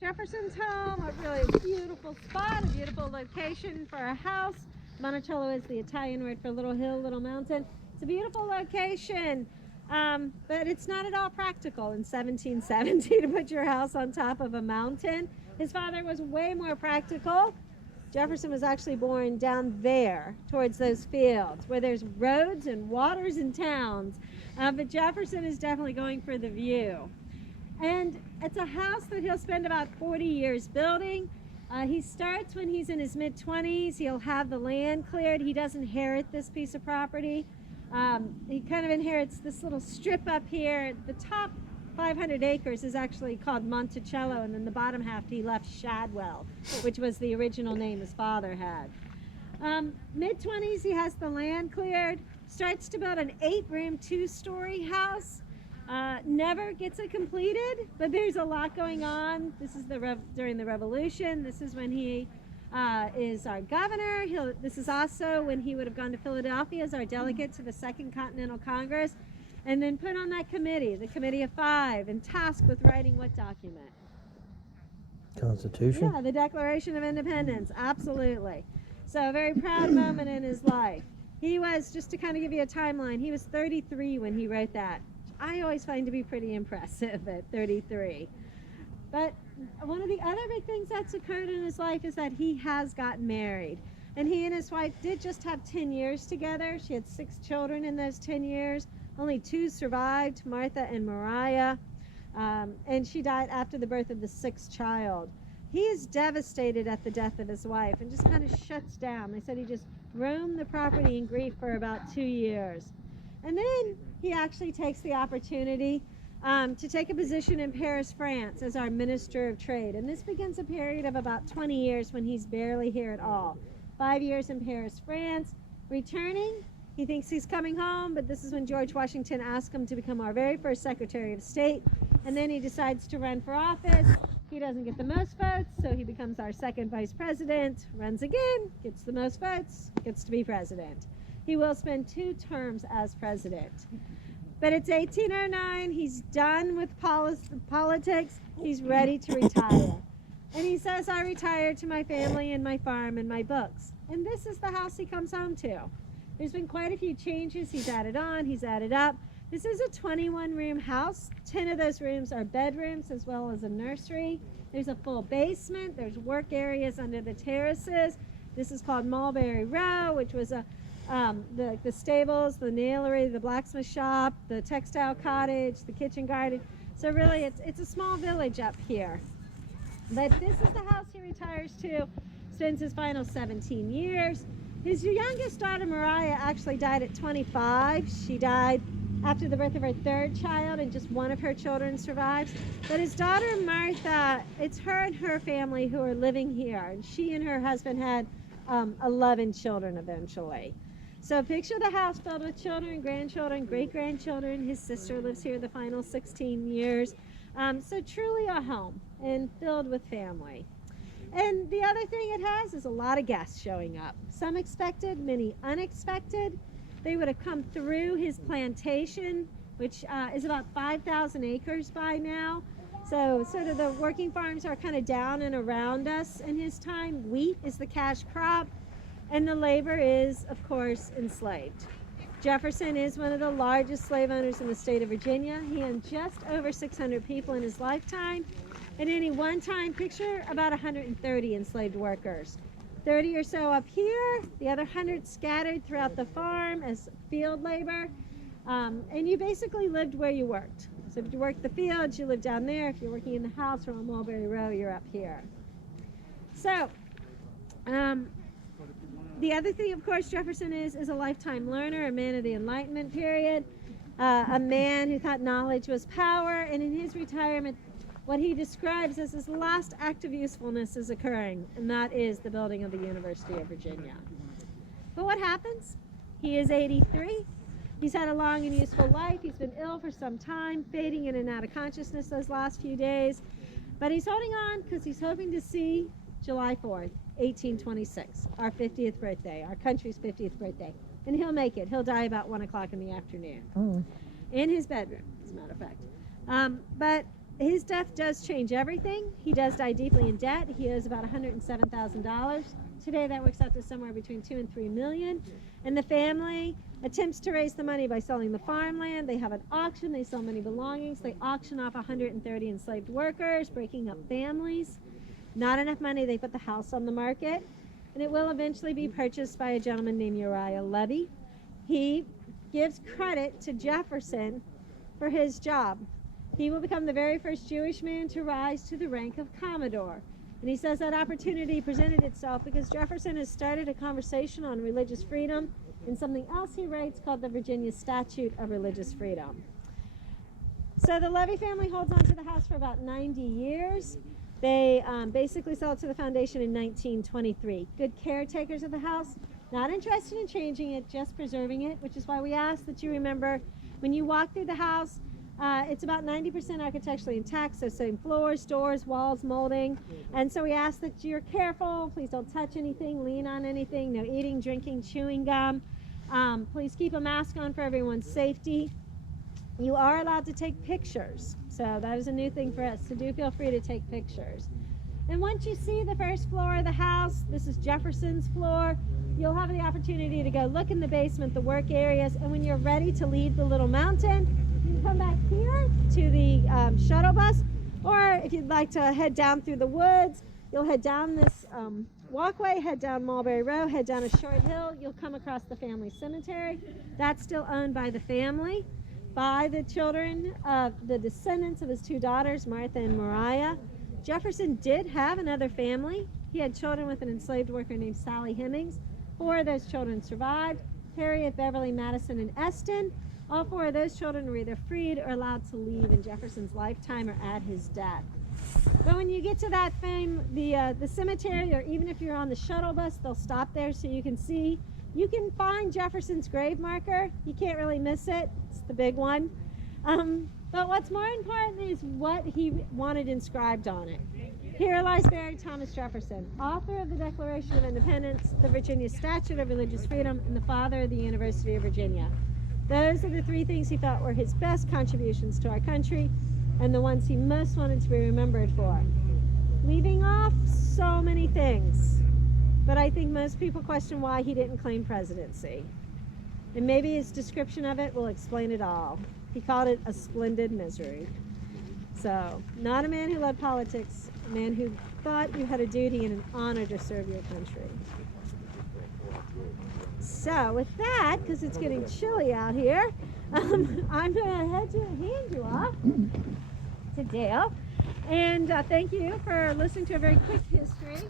Jefferson's home, a really beautiful spot, a beautiful location for a house. Monticello is the Italian word for little hill, little mountain. It's a beautiful location, but it's not at all practical in 1770 to put your house on top of a mountain. His father was way more practical. Jefferson was actually born down there towards those fields where there's roads and waters and towns, but Jefferson is definitely going for the view. And it's a house that he'll spend about 40 years building. He starts when he's in his mid-20s. He'll have the land cleared. He does inherit this piece of property. He kind of inherits this little strip up here. The top 500 acres is actually called Monticello, and then the bottom half he left Shadwell, which was the original name his father had. Mid-20s, he has the land cleared, starts to build an 8-room, 2-story house. Never gets it completed, but there's a lot going on. This is during the Revolution. This is when he is our governor. This is also when he would have gone to Philadelphia as our delegate to the Second Continental Congress, and then put on that committee, the Committee of Five, and tasked with writing what document? Constitution? Yeah, the Declaration of Independence, absolutely. So a very proud moment in his life. He was, just to kind of give you a timeline, he was 33 when he wrote that. I always find to be pretty impressive at 33. But one of the other big things that's occurred in his life is that he has gotten married. And he and his wife did just have 10 years together. She had 6 children in those 10 years. Only 2 survived, Martha and Mariah. And she died after the birth of the 6th child. He is devastated at the death of his wife and just kind of shuts down. They said he just roamed the property in grief for about 2 years. And then he actually takes the opportunity to take a position in Paris, France as our Minister of Trade. And this begins a period of about 20 years when he's barely here at all. 5 years in Paris, France. Returning, he thinks he's coming home, but this is when George Washington asked him to become our very first Secretary of State. And then he decides to run for office. He doesn't get the most votes, so he becomes our second vice president, runs again, gets the most votes, gets to be president. He will spend 2 terms as president. But it's 1809, he's done with politics, he's ready to retire. And he says, I retire to my family and my farm and my books. And this is the house he comes home to. There's been quite a few changes. He's added on, he's added up. This is a 21-room house. 10 of those rooms are bedrooms as well as a nursery. There's a full basement. There's work areas under the terraces. This is called Mulberry Row, which was the stables, the nailery, the blacksmith shop, the textile cottage, the kitchen garden. So really it's a small village up here. But this is the house he retires to, spends his final 17 years. His youngest daughter, Mariah, actually died at 25. She died after the birth of her 3rd child, and just one of her children survives. But his daughter, Martha, it's her and her family who are living here. And she and her husband had 11 children eventually. So picture the house filled with children, grandchildren, great-grandchildren. His sister lives here the final 16 years. So truly a home and filled with family. And the other thing it has is a lot of guests showing up. Some expected, many unexpected. They would have come through his plantation, which is about 5,000 acres by now. So sort of the working farms are kind of down and around us in his time. Wheat is the cash crop, and the labor is, of course, enslaved. Jefferson is one of the largest slave owners in the state of Virginia. He owned just over 600 people in his lifetime. At any one time, picture about 130 enslaved workers. 30 or so up here, the other 100 scattered throughout the farm as field labor. And you basically lived where you worked. So if you worked the fields, you lived down there. If you're working in the house or on Mulberry Row, you're up here. So the other thing, of course, Jefferson is a lifetime learner, a man of the Enlightenment period, a man who thought knowledge was power. And in his retirement, what he describes as his last act of usefulness is occurring, and that is the building of the University of Virginia. But what happens? He is 83. He's had a long and useful life. He's been ill for some time, fading in and out of consciousness those last few days. But he's holding on because he's hoping to see July 4th, 1826, our 50th birthday, our country's 50th birthday. And he'll make it. He'll die about 1 o'clock in the afternoon in his bedroom, as a matter of fact. But his death does change everything. He does die deeply in debt. He owes about $107,000. Today that works out to somewhere between $2 and $3 million. And the family attempts to raise the money by selling the farmland. They have an auction. They sell many belongings. They auction off 130 enslaved workers, breaking up families. Not enough money. They put the house on the market. And it will eventually be purchased by a gentleman named Uriah Levy. He gives credit to Jefferson for his job. He will become the very first Jewish man to rise to the rank of Commodore. And he says that opportunity presented itself because Jefferson has started a conversation on religious freedom in something else he writes called the Virginia Statute of Religious Freedom. So the Levy family holds on to the house for about 90 years. They basically sold it to the foundation in 1923. Good caretakers of the house, not interested in changing it, just preserving it, which is why we ask that you remember when you walk through the house, it's about 90% architecturally intact, so same floors, doors, walls, molding. And so we ask that you're careful. Please don't touch anything, lean on anything, no eating, drinking, chewing gum. Please keep a mask on for everyone's safety. You are allowed to take pictures. So that is a new thing for us. So do feel free to take pictures. And once you see the first floor of the house, this is Jefferson's floor, you'll have the opportunity to go look in the basement, the work areas, and when you're ready to leave the little mountain, you can come back here to the shuttle bus, or if you'd like to head down through the woods, you'll head down this walkway, head down Mulberry Row, head down a short hill, you'll come across the family cemetery. That's still owned by the family, by the children of the descendants of his two daughters, Martha and Mariah. Jefferson did have another family. He had children with an enslaved worker named Sally Hemings. 4 of those children survived: Harriet, Beverly, Madison, and Eston. All 4 of those children were either freed or allowed to leave in Jefferson's lifetime or at his death. But when you get to that the cemetery, or even if you're on the shuttle bus, they'll stop there so you can see. You can find Jefferson's grave marker. You can't really miss it. It's the big one. But what's more important is what he wanted inscribed on it. Here lies buried Thomas Jefferson, author of the Declaration of Independence, the Virginia Statute of Religious Freedom, and the father of the University of Virginia. Those are the 3 things he felt were his best contributions to our country, and the ones he most wanted to be remembered for. Leaving off so many things, but I think most people question why he didn't claim presidency. And maybe his description of it will explain it all. He called it a splendid misery. So, not a man who loved politics, a man who thought you had a duty and an honor to serve your country. So, with that, because it's getting chilly out here, I'm going to hand you off to Dale. And thank you for listening to a very quick history